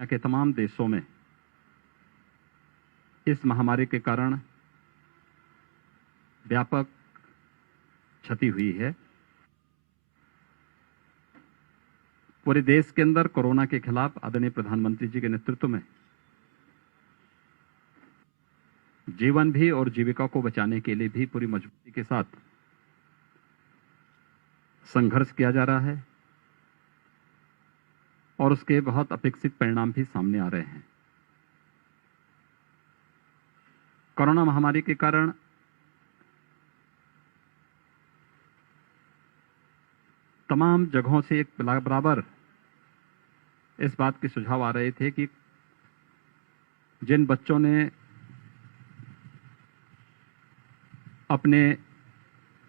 दुनिया के तमाम देशों में इस महामारी के कारण व्यापक क्षति हुई है। पूरे देश के अंदर कोरोना के खिलाफ आदरणीय प्रधानमंत्री जी के नेतृत्व में जीवन भी और जीविका को बचाने के लिए भी पूरी मजबूती के साथ संघर्ष किया जा रहा है और उसके बहुत अपेक्षित परिणाम भी सामने आ रहे हैं। कोरोना महामारी के कारण तमाम जगहों से एक बराबर इस बात के सुझाव आ रहे थे कि जिन बच्चों ने अपने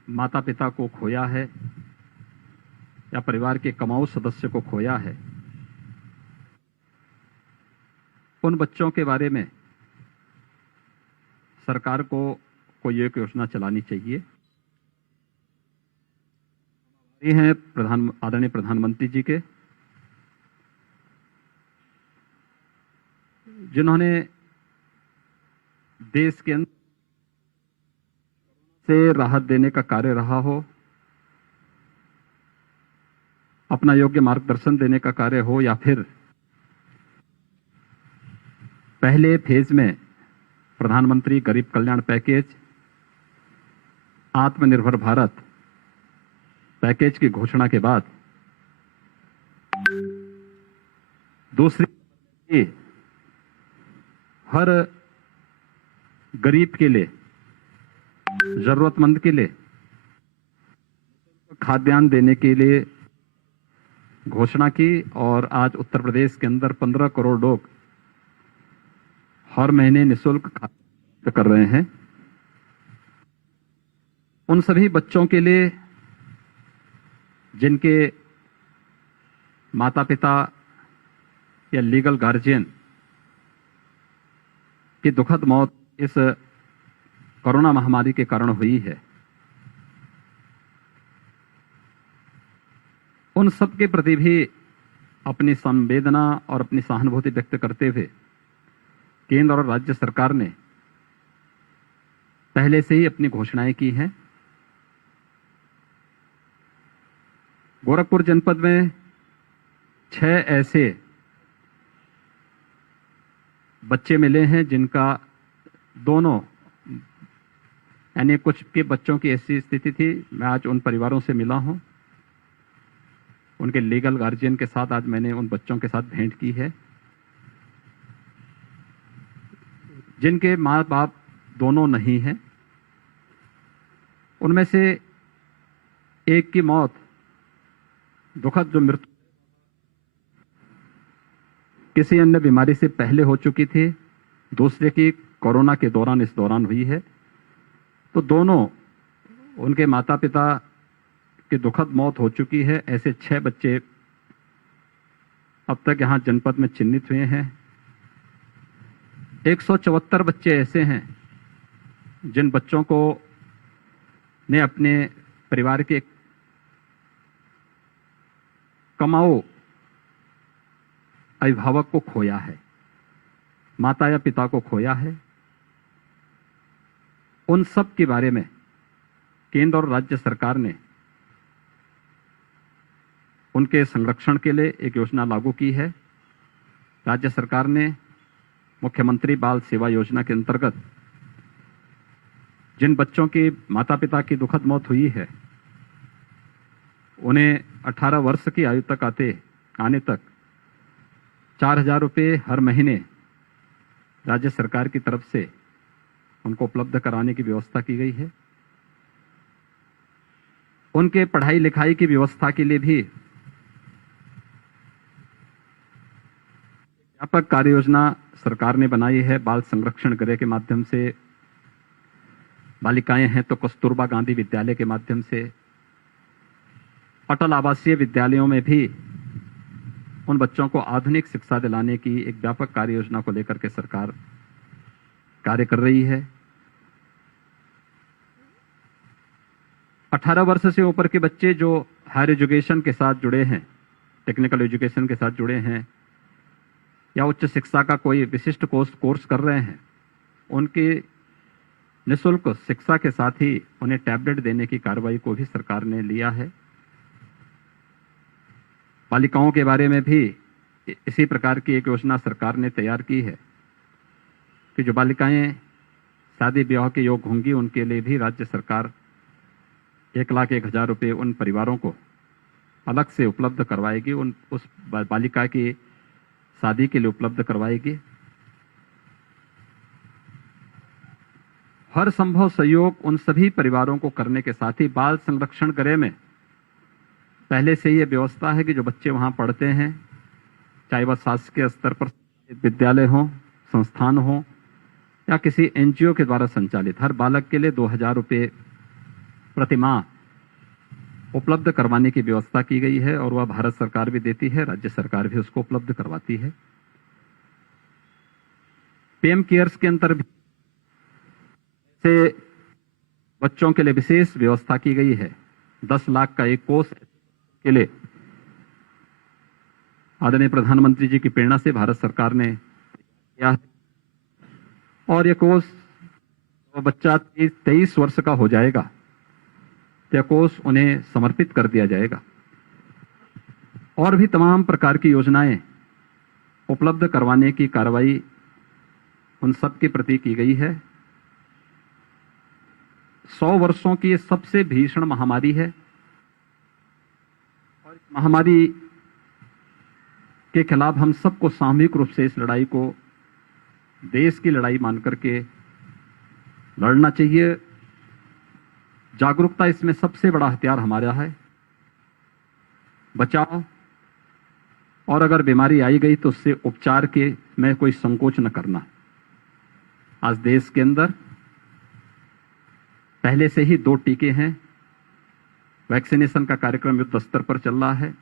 माता पिता को खोया है या परिवार के कमाऊ सदस्य को खोया है, उन बच्चों के बारे में सरकार को कोई एक योजना चलानी चाहिए। ये हैं आदरणीय प्रधानमंत्री जी के, जिन्होंने देश के अंदर से राहत देने का कार्य रहा हो, अपना योग्य मार्गदर्शन देने का कार्य हो, या फिर पहले फेज में प्रधानमंत्री गरीब कल्याण पैकेज, आत्मनिर्भर भारत पैकेज की घोषणा के बाद दूसरी हर गरीब के लिए, जरूरतमंद के लिए खाद्यान्न देने के लिए घोषणा की। और आज उत्तर प्रदेश के अंदर 15 करोड़ लोग हर महीने निःशुल्क खाद्यान्न कर रहे हैं। उन सभी बच्चों के लिए जिनके माता पिता या लीगल गार्जियन की दुखद मौत इस कोरोना महामारी के कारण हुई है, उन सब के प्रति भी अपनी संवेदना और अपनी सहानुभूति व्यक्त करते हुए केंद्र और राज्य सरकार ने पहले से ही अपनी घोषणाएं की हैं। गोरखपुर जनपद में 6 ऐसे बच्चे मिले हैं जिनका दोनों, यानी कुछ के बच्चों की ऐसी स्थिति थी, मैं आज उन परिवारों से मिला हूं, उनके लीगल गार्जियन के साथ आज मैंने उन बच्चों के साथ भेंट की है, जिनके माँ बाप दोनों नहीं हैं। उनमें से एक की मौत, दुखद जो मृत्यु किसी अन्य बीमारी से पहले हो चुकी थी, दूसरे की कोरोना के दौरान इस दौरान हुई है। तो दोनों, उनके माता पिता की दुखद मौत हो चुकी है। ऐसे 6 बच्चे अब तक यहां जनपद में चिन्हित हुए हैं। 174 बच्चे ऐसे हैं जिन बच्चों को ने अपने परिवार के कमाऊ अभिभावक को खोया है, माता या पिता को खोया है। उन सब के बारे में केंद्र और राज्य सरकार ने उनके संरक्षण के लिए एक योजना लागू की है। राज्य सरकार ने मुख्यमंत्री बाल सेवा योजना के अंतर्गत जिन बच्चों के माता पिता की दुखद मौत हुई है, उन्हें 18 वर्ष की आयु तक आने तक 4,000 रुपये हर महीने राज्य सरकार की तरफ से उनको उपलब्ध कराने की व्यवस्था की गई है। उनके पढ़ाई लिखाई की व्यवस्था के लिए भी व्यापक कार्य योजना सरकार ने बनाई है। बाल संरक्षण गृह के माध्यम से, बालिकाएं हैं तो कस्तूरबा गांधी विद्यालय के माध्यम से, अटल आवासीय विद्यालयों में भी उन बच्चों को आधुनिक शिक्षा दिलाने की एक व्यापक कार्य योजना को लेकर के सरकार कार्य कर रही है। 18 वर्ष से ऊपर के बच्चे जो हायर एजुकेशन के साथ जुड़े हैं, टेक्निकल एजुकेशन के साथ जुड़े हैं, या उच्च शिक्षा का कोई विशिष्ट कोर्स कर रहे हैं, उनके निःशुल्क शिक्षा के साथ ही उन्हें टैबलेट देने की कार्रवाई को भी सरकार ने लिया है। बालिकाओं के बारे में भी इसी प्रकार की एक योजना सरकार ने तैयार की है कि जो बालिकाएं शादी ब्याह के योग्य होंगी उनके लिए भी राज्य सरकार 1,01,000 रुपये उन परिवारों को अलग से उपलब्ध करवाएगी, उस बालिका की शादी के लिए उपलब्ध करवाएगी। हर संभव सहयोग उन सभी परिवारों को करने के साथ ही बाल संरक्षण गृह में पहले से ये व्यवस्था है कि जो बच्चे वहां पढ़ते हैं, चाहे वह शासकीय स्तर पर विद्यालय हो, संस्थान हो या किसी एनजीओ के द्वारा संचालित, हर बालक के लिए 2,000 रुपये प्रति माह उपलब्ध करवाने की व्यवस्था की गई है और वह भारत सरकार भी देती है, राज्य सरकार भी उसको उपलब्ध करवाती है। पीएम केयर्स के अंतर्गत से बच्चों के लिए विशेष व्यवस्था की गई है। 10 लाख का एक कोष के लिए आदरणीय प्रधानमंत्री जी की प्रेरणा से भारत सरकार ने किया है और यह कोष बच्चा 23 वर्ष का हो जाएगा, यह कोष उन्हें समर्पित कर दिया जाएगा। और भी तमाम प्रकार की योजनाएं उपलब्ध करवाने की कार्रवाई उन सब के प्रति की गई है। 100 वर्षों की सबसे भीषण महामारी है और इस महामारी के खिलाफ हम सबको सामूहिक रूप से इस लड़ाई को देश की लड़ाई मान करके लड़ना चाहिए। जागरूकता इसमें सबसे बड़ा हथियार हमारा है। बचाव और अगर बीमारी आई गई तो उससे उपचार के में कोई संकोच न करना। आज देश के अंदर पहले से ही 2 टीके हैं। वैक्सीनेशन का कार्यक्रम युद्ध स्तर पर चल रहा है।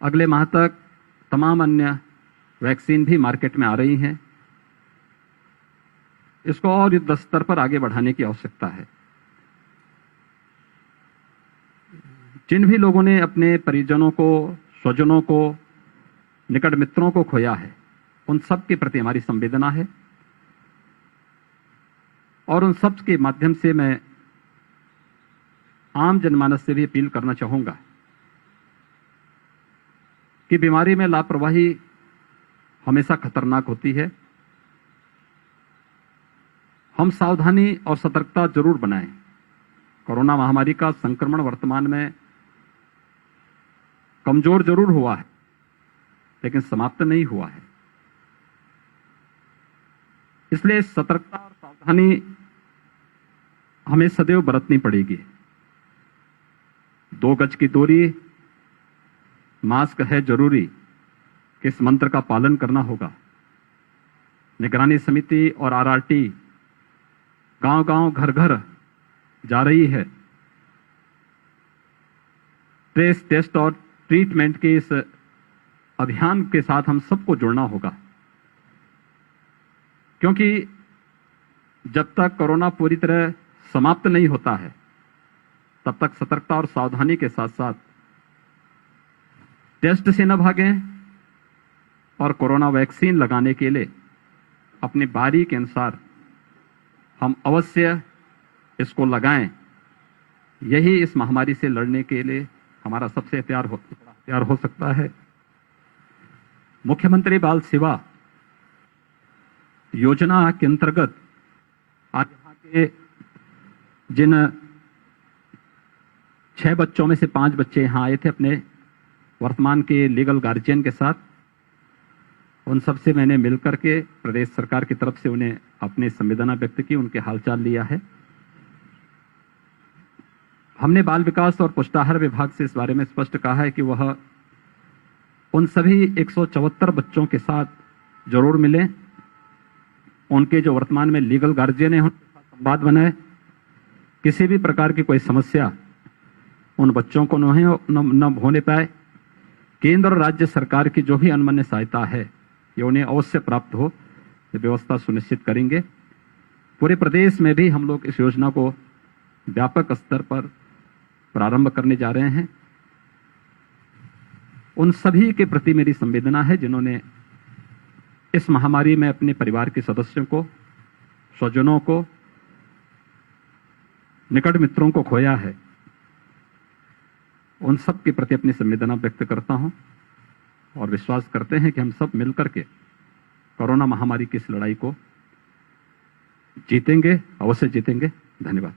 अगले माह तक तमाम अन्य वैक्सीन भी मार्केट में आ रही हैं। इसको और युद्ध स्तर पर आगे बढ़ाने की आवश्यकता है। जिन भी लोगों ने अपने परिजनों को, स्वजनों को, निकट मित्रों को खोया है, उन सब के प्रति हमारी संवेदना है और उन सब के माध्यम से मैं आम जनमानस से भी अपील करना चाहूंगा कि बीमारी में लापरवाही हमेशा खतरनाक होती है। हम सावधानी और सतर्कता जरूर बनाएं। कोरोना महामारी का संक्रमण वर्तमान में कमजोर जरूर हुआ है, लेकिन समाप्त नहीं हुआ है। इसलिए सतर्कता और सावधानी हमें सदैव बरतनी पड़ेगी। 2 गज की दूरी, मास्क है जरूरी, इस मंत्र का पालन करना होगा। निगरानी समिति और आरआरटी गांव-गांव, घर-घर जा रही है। ट्रेस, टेस्ट और ट्रीटमेंट के इस अभियान के साथ हम सबको जुड़ना होगा, क्योंकि जब तक कोरोना पूरी तरह समाप्त नहीं होता है, तब तक सतर्कता और सावधानी के साथ साथ टेस्ट से न भागें और कोरोना वैक्सीन लगाने के लिए अपनी बारी के अनुसार हम अवश्य इसको लगाएं। यही इस महामारी से लड़ने के लिए हमारा सबसे हथियार हो सकता है। मुख्यमंत्री बाल सेवा योजना के अंतर्गत आज यहाँ के जिन 6 बच्चों में से 5 बच्चे यहाँ आए थे अपने वर्तमान के लीगल गार्जियन के साथ, उन सबसे मैंने मिलकर के प्रदेश सरकार की तरफ से उन्हें अपनी संवेदना व्यक्त की, उनके हालचाल लिया है। हमने बाल विकास और पुष्टाहार विभाग से इस बारे में स्पष्ट कहा है कि वह उन सभी 174 बच्चों के साथ जरूर मिलें, उनके जो वर्तमान में लीगल गार्जियन हैं उनके साथ संवाद बनाए। किसी भी प्रकार की कोई समस्या उन बच्चों को न होने पाए। केंद्र और राज्य सरकार की जो भी अनमन्य सहायता है ये उन्हें अवश्य प्राप्त हो, ये व्यवस्था सुनिश्चित करेंगे। पूरे प्रदेश में भी हम लोग इस योजना को व्यापक स्तर पर प्रारंभ करने जा रहे हैं। उन सभी के प्रति मेरी संवेदना है जिन्होंने इस महामारी में अपने परिवार के सदस्यों को, स्वजनों को, निकट मित्रों को खोया है। उन सब के प्रति अपनी संवेदना व्यक्त करता हूं और विश्वास करते हैं कि हम सब मिलकर के कोरोना महामारी की इस लड़ाई को जीतेंगे, अवश्य जीतेंगे। धन्यवाद।